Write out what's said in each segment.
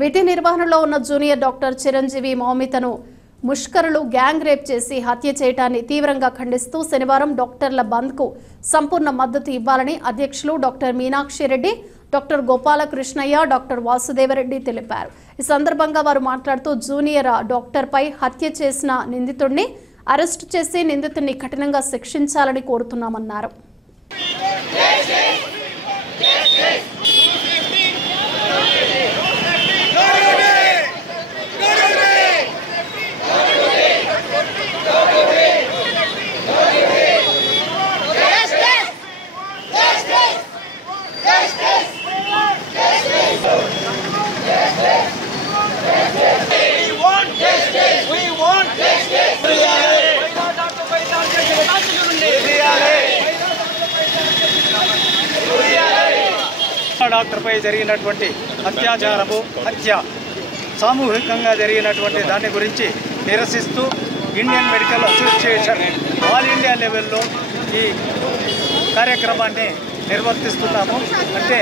విధి నిర్వహణలో ఉన్న జూనియర్ డాక్టర్ చిరంజీవి మౌమితను ముష్కరులు గ్యాంగ్ రేప్ చేసి హత్య చేయడాన్ని తీవ్రంగా ఖండిస్తూ శనివారం డాక్టర్ల బంద్కు సంపూర్ణ మద్దతు ఇవ్వాలని అధ్యక్షులు doctor Meenakshi Reddy, doctor Gopalakrishnaiah, doctor Vasudeva Reddy తెలిపారు. ఈ సందర్భంగా వారు మాట్లాడుతూ జూనియర్ డాక్టర్పై హత్య చేసిన నిందితుడిని అరెస్టు చేసి నిందితుడిని కఠినంగా శిక్షించాలని కోరుతున్నామన్నారు. డాక్టర్పై జరిగినటువంటి అత్యాచారము, హత్య సామూహికంగా జరిగినటువంటి దాని గురించి నిరసిస్తూ Indian medical association all India లెవెల్లో ఈ కార్యక్రమాన్ని నిర్వర్తిస్తున్నాము. అంటే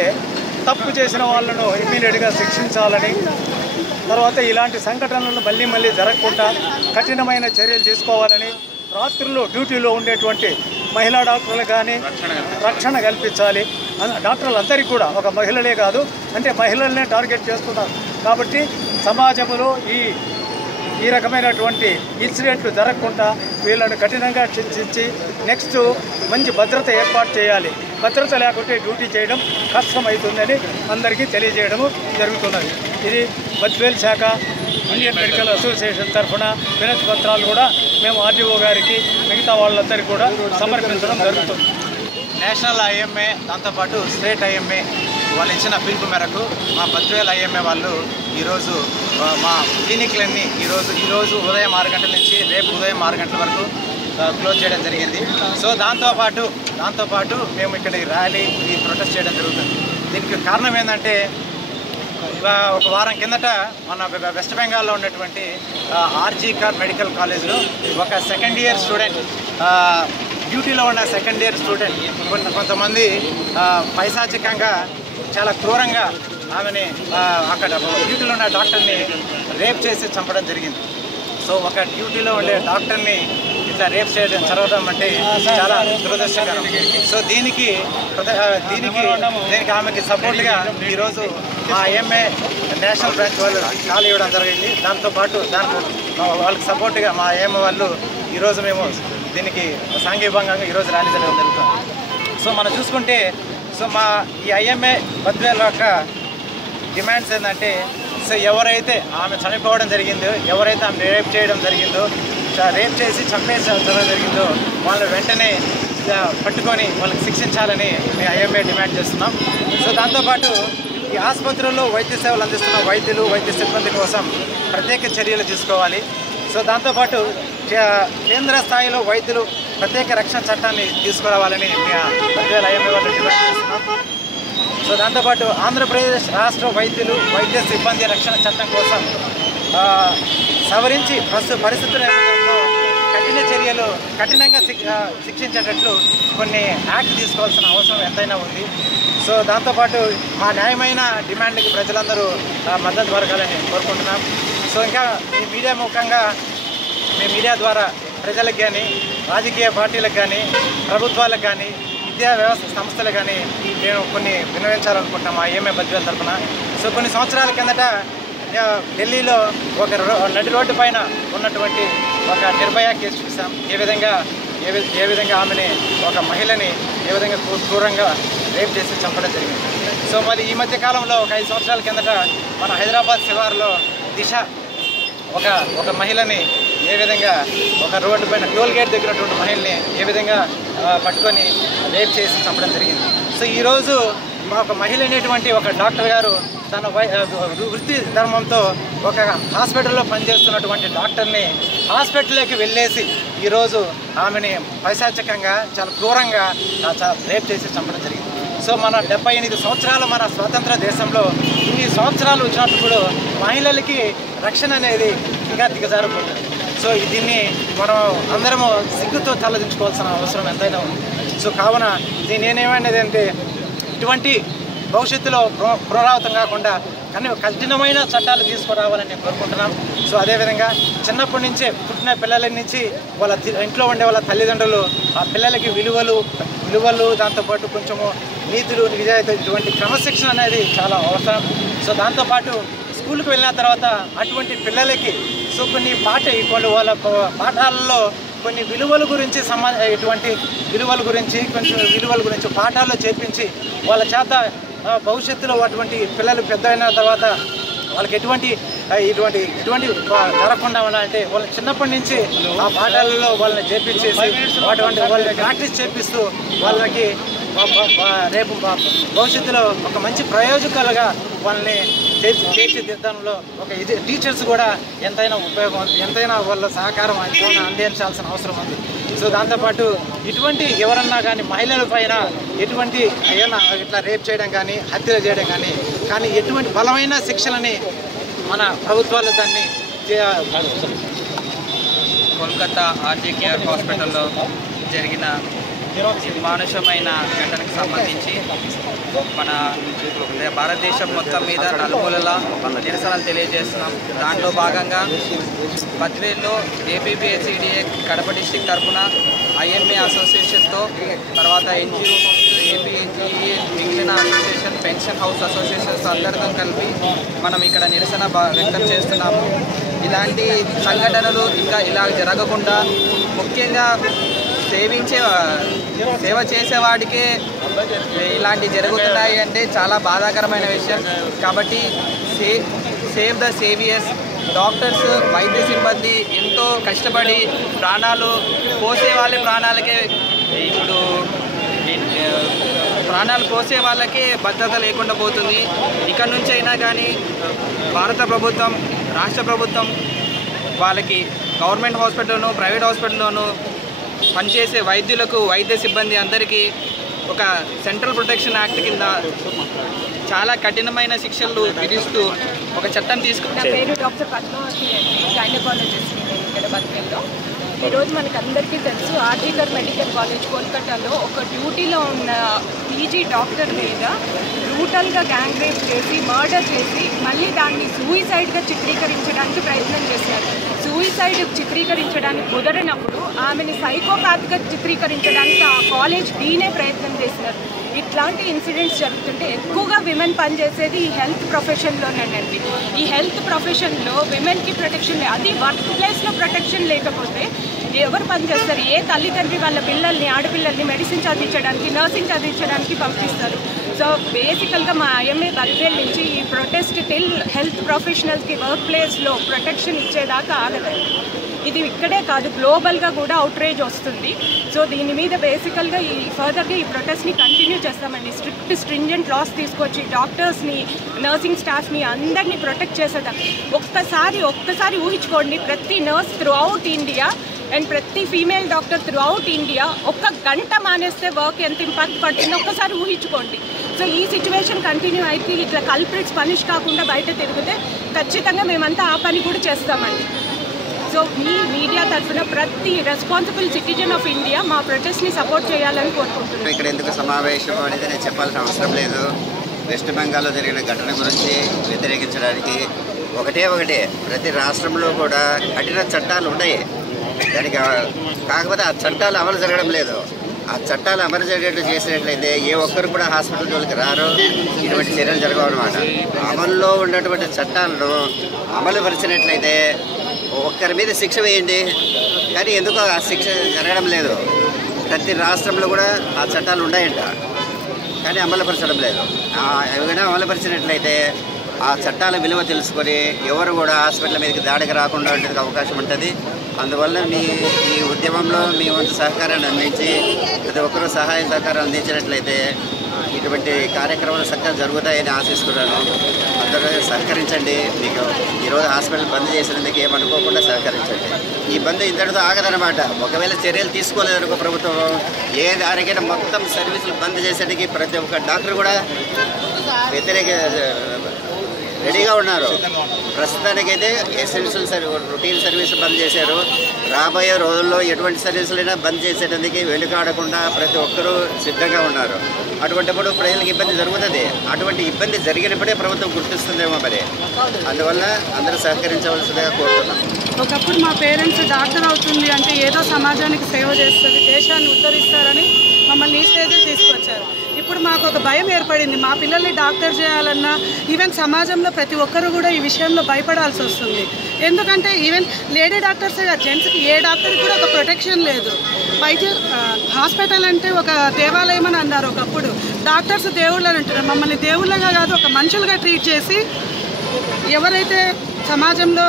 తప్పు చేసిన వాళ్ళను ఇమ్మీడియట్గా శిక్షించాలని, తర్వాత ఇలాంటి సంఘటనలను మళ్ళీ జరగకుండా కఠినమైన చర్యలు తీసుకోవాలని, రాత్రుల్లో డ్యూటీలో ఉండేటువంటి మహిళా డాక్టర్లు కానీ రక్షణ కల్పించాలి. డాక్టర్లందరికీ కూడా, ఒక మహిళలే కాదు, అంటే మహిళలనే టార్గెట్ చేస్తున్నారు కాబట్టి సమాజంలో ఈ రకమైనటువంటి ఇన్సిడెంట్లు జరగకుండా వీళ్ళని కఠినంగా శిక్షించి నెక్స్ట్ మంచి భద్రత ఏర్పాటు చేయాలి. భద్రత లేకుంటే డ్యూటీ చేయడం కష్టమవుతుందని అందరికీ తెలియజేయడము జరుగుతున్నది. ఇది బద్వేల్ శాఖ ఇండియన్ మెడికల్ అసోసియేషన్ తరఫున వినతి పత్రాలు కూడా మేము ఆర్డీఓ గారికి, మిగతా వాళ్ళందరికీ కూడా సమర్పించడం జరుగుతుంది. నేషనల్ ఐఎంఏ, దాంతోపాటు స్టేట్ ఐఎంఏ వాళ్ళు ఇచ్చిన పిలుపు మేరకు మా బద్వేల్ ఐఎంఏ వాళ్ళు ఈరోజు మా క్లినిక్లన్నీ ఈరోజు ఉదయం 6 గంటల నుంచి రేపు ఉదయం 6 గంటల వరకు క్లోజ్ చేయడం జరిగింది. సో దాంతోపాటు మేము ఇక్కడ ర్యాలీ, ఈ ప్రొటెస్ట్ చేయడం జరుగుతుంది. దీనికి కారణం ఏంటంటే ఒక వారం కిందట మన వెస్ట్ బెంగాల్లో ఉన్నటువంటి ఆర్జీ కార్ మెడికల్ కాలేజ్లో ఒక సెకండ్ ఇయర్ స్టూడెంట్, డ్యూటీలో ఉన్న సెకండ్ ఇయర్ స్టూడెంట్ కొంతమంది పైశాచికంగా చాలా క్రూరంగా ఆమెని అక్కడ డ్యూటీలో ఉన్న డాక్టర్ని రేప్ చేసి చంపడం జరిగింది. సో ఒక డ్యూటీలో ఉండే డాక్టర్ని ఇట్లా రేప్ జరగడం అంటే చాలా దురదృష్టకరం. సో దీనికి ఆమెకి సపోర్ట్గా ఈరోజు మా ఐఎంఏ నేషనల్ బ్రాంచ్ వాళ్ళు కాల్ ఇవ్వడం జరిగింది. దాంతోపాటు వాళ్ళకి సపోర్ట్గా మా ఐఎంఏ వాళ్ళు ఈరోజు మేము దీనికి సాంఘీభంగా ఈరోజు ర్యాలీ జరగడం జరుగుతుంది. సో మనం చూసుకుంటే మా ఈ ఐఎంఏ బద్వేల్ యొక్క డిమాండ్స్ ఏంటంటే, సో ఎవరైతే ఆమె చనిపోవడం జరిగిందో, ఎవరైతే ఆమె రేప్ చేయడం జరిగిందో, రేప్ చేసి చంపేయడం జరిగిందో వాళ్ళని వెంటనే పట్టుకొని వాళ్ళకి శిక్షించాలని మేము ఐఎంఏ డిమాండ్ చేస్తున్నాం. సో దాంతోపాటు ఈ ఆసుపత్రుల్లో వైద్య సేవలు అందిస్తున్న వైద్యులు, వైద్య సిబ్బంది కోసం ప్రత్యేక చర్యలు తీసుకోవాలి. సో దాంతోపాటు కేంద్ర స్థాయిలో వైద్యులు ప్రత్యేక రక్షణ చట్టాన్ని తీసుకురావాలని బద్వేల్ ఐఎంఏ వాళ్ళు డిమాండ్ చేస్తున్నాం. సో దాంతోపాటు ఆంధ్రప్రదేశ్ రాష్ట్ర వైద్యులు, వైద్య సిబ్బంది రక్షణ చట్టం కోసం సవరించి ప్రస్తుత పరిస్థితుల నేపథ్యంలో కఠినంగా శిక్షించేటట్లు కొన్ని యాక్ట్ తీసుకోవాల్సిన అవసరం ఎంతైనా ఉంది. సో దాంతోపాటు మా న్యాయమైన డిమాండ్కి ప్రజలందరూ మద్దతు పలకాలని కోరుకుంటున్నాం. సో ఇంకా ఈ మీడియా ద్వారా ప్రజలకు కానీ, రాజకీయ పార్టీలకు కానీ, ప్రభుత్వాలకు కానీ, విద్యా వ్యవస్థ సంస్థలకు కానీ మేము కొన్ని విన్నవించాలనుకుంటున్నాం మా ఐఎంఏ బద్వేల్ తరఫున. సో కొన్ని సంవత్సరాల కిందట ఢిల్లీలో ఒక నడి రోడ్డు పైన ఉన్నటువంటి ఒక నిర్భయ కేసు చూసాం. ఏ విధంగా ఆమెని, ఒక మహిళని ఏ విధంగా క్రూరంగా రేప్ చేసి చంపడం జరిగింది. సో మరి ఈ మధ్య కాలంలో ఒక 5 సంవత్సరాల కిందట మన హైదరాబాద్ శివారులో దిశ ఒక మహిళని ఏ విధంగా ఒక రోడ్డు పైన టోల్ గేట్ దగ్గర ఉన్నటువంటి మహిళని ఏ విధంగా పట్టుకొని రేప్ చేసి చంపడం జరిగింది. సో ఈరోజు ఒక మహిళ అనేటువంటి ఒక డాక్టర్ గారు తన వృత్తి ధర్మంతో ఒక హాస్పిటల్లో పనిచేస్తున్నటువంటి డాక్టర్ని హాస్పిటల్లోకి వెళ్ళేసి ఈరోజు ఆమెని పైశాచికంగా చాలా క్రూరంగా రేప్ చేసి చంపడం జరిగింది. సో మన 78 సంవత్సరాల మన స్వతంత్ర దేశంలో ఇన్ని సంవత్సరాలు వచ్చినప్పుడు మహిళలకి రక్షణ అనేది ఇంకా దిగజారిపోతుంది. సో దీన్ని మనం అందరము సిగ్గుతో తలదించుకోవాల్సిన అవసరం ఎంతైనా ఉంది. సో కావున దీని నేనేమనేది అంటే ఇటువంటి భవిష్యత్తులో పునరావృతం కాకుండా కఠినమైన చట్టాలు తీసుకురావాలని నేను కోరుకుంటున్నాం. సో అదేవిధంగా చిన్నప్పటి నుంచే పుట్టిన పిల్లల నుంచి వాళ్ళ ఇంట్లో ఉండే వాళ్ళ తల్లిదండ్రులు ఆ పిల్లలకి విలువలు దాంతోపాటు కొంచెము నీతులు నిజాయితీ ఇటువంటి క్రమశిక్షణ అనేది చాలా అవసరం. సో దాంతోపాటు స్కూల్కి వెళ్ళిన తర్వాత అటువంటి పిల్లలకి సో కొన్ని వాళ్ళ పాఠాలలో కొన్ని విలువల గురించి ఇటువంటి విలువల గురించి పాఠాల్లో చేర్పించి వాళ్ళ చేత భవిష్యత్తులో అటువంటి పిల్లలు పెద్ద అయిన తర్వాత వాళ్ళకి ఎటువంటి జరగకుండా ఉండాలంటే వాళ్ళని చిన్నప్పటి నుంచి ఆ పాఠాలలో వాళ్ళని చేర్పించేసి వాళ్ళని ప్రాక్టీస్ చేపిస్తూ వాళ్ళకి రేపు భవిష్యత్తులో ఒక మంచి ప్రయోజకాలుగా వాళ్ళని తీర్చిదిద్దడంలో ఒక టీచర్స్ కూడా ఎంతైనా ఉపయోగం ఉంది, ఎంతైనా వాళ్ళ సహకారం అందించాల్సిన అవసరం ఉంది. సో దాంతోపాటు ఇటువంటి ఎవరన్నా కానీ మహిళల పైన ఎటువంటి ఏమైనా ఇట్లా రేప్ చేయడం కానీ హత్యలు చేయడం కానీ ఎటువంటి బలమైన శిక్షలని మన ప్రభుత్వాలు దాన్ని కోల్కతా ఆర్జేకేఆర్ హాస్పిటల్లో జరిగిన మానుషమైన ఘటనకు సంబంధించి మన భారతదేశం మొత్తం మీద నలుమూలలా నిరసనలు తెలియజేస్తున్నాం. దాంట్లో భాగంగా బద్వేల్లో ఏపీపీఎస్సీడీఏ కడప డిస్టిక్ తరఫున ఐఎంఏ అసోసియేషన్తో తర్వాత ఎన్జిఓ ఏపీఎన్జిఏ మిగిలిన అసోసియేషన్ పెన్షన్ హౌస్ అసోసియేషన్స్ అందరితో కలిపి మనం ఇక్కడ నిరసన వ్యక్తం చేస్తున్నాము. ఇలాంటి సంఘటనలు ఇంకా ఇలా జరగకుండా ముఖ్యంగా సేవ చేసేవాడికే ఇలాంటి జరుగుతున్నాయి అంటే చాలా బాధాకరమైన విషయం. కాబట్టి సేవ్ ద సేవియర్స్ డాక్టర్స్ వైద్య సిబ్బంది ఎంతో కష్టపడి ప్రాణాలు పోసే వాళ్ళే ప్రాణాలు పోసే వాళ్ళకే భద్రత లేకుండా పోతుంది. ఇక్కడ నుంచి అయినా కానీ భారత ప్రభుత్వం రాష్ట్ర ప్రభుత్వం వాళ్ళకి గవర్నమెంట్ హాస్పిటల్లోనూ ప్రైవేట్ హాస్పిటల్లోనూ పనిచేసే వైద్యులకు వైద్య సిబ్బంది అందరికీ ఒక సెంట్రల్ ప్రొటెక్షన్ యాక్ట్ కింద చాలా కఠినమైన శిక్షలు విధిస్తూ ఒక చట్టం తీసుకున్నారు. నా పేరు డాక్టర్ పద్మావతి అండి, గైనకాలజిస్ట్ ఇక్కడ బద్వేల్లో. ఈరోజు మనకు అందరికీ తెలుసు ఆర్జీకర్ మెడికల్ కాలేజ్ కోల్కతాలో ఒక డ్యూటీలో ఉన్న పీజీ డాక్టర్ మీద బ్రూటల్గా గ్యాంగ్ రేప్ చేసి మర్డర్ చేసి మళ్ళీ దాన్ని సూయిసైడ్గా చిత్రీకరించడానికి ప్రయత్నం చేశారు. సూయిసైడ్ చిత్రీకరించడానికి కుదరనప్పుడు ఆమెని సైకోపాత్గా చిత్రీకరించడానికి ఆ కాలేజ్ డీనే ప్రయత్నం చేసినారు. ఇట్లాంటి ఇన్సిడెంట్స్ జరుగుతుంటే ఎక్కువగా విమెన్ పనిచేసేది ఈ హెల్త్ ప్రొఫెషన్లోనేనండి. ఈ హెల్త్ ప్రొఫెషన్లో విమెన్కి ప్రొటెక్షన్ అది వర్క్ ప్లేస్లో ప్రొటెక్షన్ లేకపోతే ఎవరు పనిచేస్తారు? ఏ తల్లిదండ్రి వాళ్ళ పిల్లల్ని ఆడపిల్లల్ని మెడిసిన్ చదివించడానికి నర్సింగ్ చదివించడానికి పంపిస్తారు. సో బేసికల్గా మా ఐఎంఏ బద్వేల్ నుంచి ఈ ప్రొటెస్ట్ టిల్ హెల్త్ ప్రొఫెషనల్స్కి వర్క్ ప్లేస్లో ప్రొటెక్షన్ ఇచ్చేదాకా ఆగదండి. ఇది ఇక్కడే కాదు గ్లోబల్గా కూడా అవుట్రేజ్ వస్తుంది. సో దీని మీద బేసికల్గా ఫర్దర్గా ఈ ప్రొటెస్ట్ని కంటిన్యూ చేస్తామండి. స్ట్రింజెంట్ లాస్ తీసుకొచ్చి డాక్టర్స్ని నర్సింగ్ స్టాఫ్ని అందరినీ ప్రొటెక్ట్ చేసేదాం. ఒక్కసారి ఊహించుకోండి, ప్రతి nurse throughout India and ప్రతి female doctor throughout India ఒక్క గంట మానేస్తే వర్క్ ఎంత ఇంపాక్ట్ పడుతుందో ఒక్కసారి ఊహించుకోండి. సో ఈ సిచ్యువేషన్ కంటిన్యూ అయితే ఇట్లా కల్ప్రిట్స్ పనిష్ కాకుండా బయట తిరిగితే ఖచ్చితంగా మేమంతా ఆ పని కూడా చేస్తామండి. సో మీ మీడియా తరఫున ప్రతి రెస్పాన్సిబుల్ సిటిజన్ ఆఫ్ ఇండియా మా ప్రొటెస్ట్ని సపోర్ట్ చేయాలని కోరుకుంటున్నాను. ఇక్కడ ఎందుకు సమావేశం అనేది నేను చెప్పాల్సిన అవసరం లేదు. వెస్ట్ బెంగాల్లో జరిగిన ఘటన గురించి వ్యతిరేకించడానికి ఒకటే ప్రతి రాష్ట్రంలో కూడా కఠిన చట్టాలు ఉన్నాయి. దానికి కాకపోతే ఆ చట్టాలు అమలు జరగడం లేదు. ఆ చట్టాలు అమలు జరిగేట్లు చేసినట్లయితే ఏ ఒక్కరు కూడా హాస్పిటల్ జోలికి రారు, ఇటువంటి చర్యలు జరగవన్నమాట. అమల్లో ఉన్నటువంటి చట్టాలను అమలు పరిచినట్లయితే ఒక్కరి మీద శిక్ష వేయండి, కానీ ఎందుకు ఆ శిక్ష జరగడం లేదు? ప్రతి రాష్ట్రంలో కూడా ఆ చట్టాలు ఉన్నాయంట, కానీ అమలుపరచడం లేదు. ఏమైనా అమలుపరిచినట్లయితే ఆ చట్టాల విలువ తెలుసుకొని ఎవరు కూడా హాస్పిటల్ మీదకి దాడికి రాకుండా ఉండేందుకు అవకాశం ఉంటుంది. అందువల్ల ఈ ఉద్యమంలో మీ వంతు సహకారాన్ని అందించి ప్రతి ఒక్కరూ సహాయ సహకారం అందించినట్లయితే ఇటువంటి కార్యక్రమాలు చక్కగా జరుగుతాయని ఆశిస్తున్నాను. అందరూ సహకరించండి. మీకు ఈరోజు హాస్పిటల్ బంద్ చేసినందుకు ఏమనుకోకుండా సహకరించండి. ఈ బంద్ ఇంతటితో ఆగదనమాట. ఒకవేళ చర్యలు తీసుకోలేదనుకో ప్రభుత్వం, ఏ దానికైనా మొత్తం సర్వీసులు బంద్ చేసేటికి ప్రతి ఒక్క డాక్టర్ కూడా రెడీగా ఉన్నారు. ప్రస్తుతానికైతే ఎసెన్షియల్ రొటీన్ సర్వీస్ బంద్ చేశారు. రాబోయే రోజుల్లో ఎటువంటి సర్వీసులైనా బంద్ చేసేటందుకు వెనుకాడకుండా ప్రతి ఒక్కరూ సిద్ధంగా ఉన్నారు. అటువంటిప్పుడు ప్రజలకు ఇబ్బంది జరుగుతుంది. అటువంటి ఇబ్బంది జరిగినప్పుడే ప్రభుత్వం గుర్తిస్తుందేమో మరి. అందువల్ల అందరూ సహకరించవలసిందిగా కోరుతున్నాం. ఒకప్పుడు మా పేరెంట్స్ డాక్టర్ అవుతుంది అంటే ఏదో సమాజానికి సేవ చేస్తుంది, దేశాన్ని ఉద్ధరిస్తారని మమ్మల్ని ఈ స్టేజ్కి తీసుకొచ్చారు. ఇప్పుడు మాకు ఒక భయం ఏర్పడింది. మా పిల్లల్ని డాక్టర్ చేయాలన్నా ఈవెన్ సమాజంలో ప్రతి ఒక్కరు కూడా ఈ విషయంలో భయపడాల్సి వస్తుంది. ఎందుకంటే ఈవెన్ లేడీ డాక్టర్సే కాదు, జెంట్స్కి ఏ డాక్టర్కి కూడా ఒక ప్రొటెక్షన్ లేదు. హాస్పిటల్ అంటే ఒక దేవాలయం అని అన్నారు ఒకప్పుడు. డాక్టర్స్ దేవుళ్ళు అని అంటారు. మమ్మల్ని దేవుళ్ళగా కాదు, ఒక మనుషులుగా ట్రీట్ చేసి ఎవరైతే సమాజంలో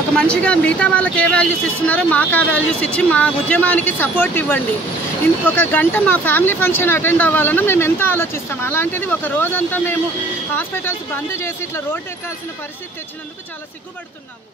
ఒక మంచిగా మిగతా వాళ్ళకి ఏ వాల్యూస్ ఇస్తున్నారో మాకు ఆ వాల్యూస్ ఇచ్చి మా ఉద్యమానికి సపోర్ట్ ఇవ్వండి. ఇంకొక గంట మా ఫ్యామిలీ ఫంక్షన్ అటెండ్ అవ్వాలన్నా మేము ఎంత ఆలోచిస్తాం. అలాంటిది ఒక రోజంతా మేము హాస్పిటల్స్ బంద్ చేసి ఇట్లా రోడ్డు ఎక్కాల్సిన పరిస్థితి తెచ్చినందుకు చాలా సిగ్గుపడుతున్నాము.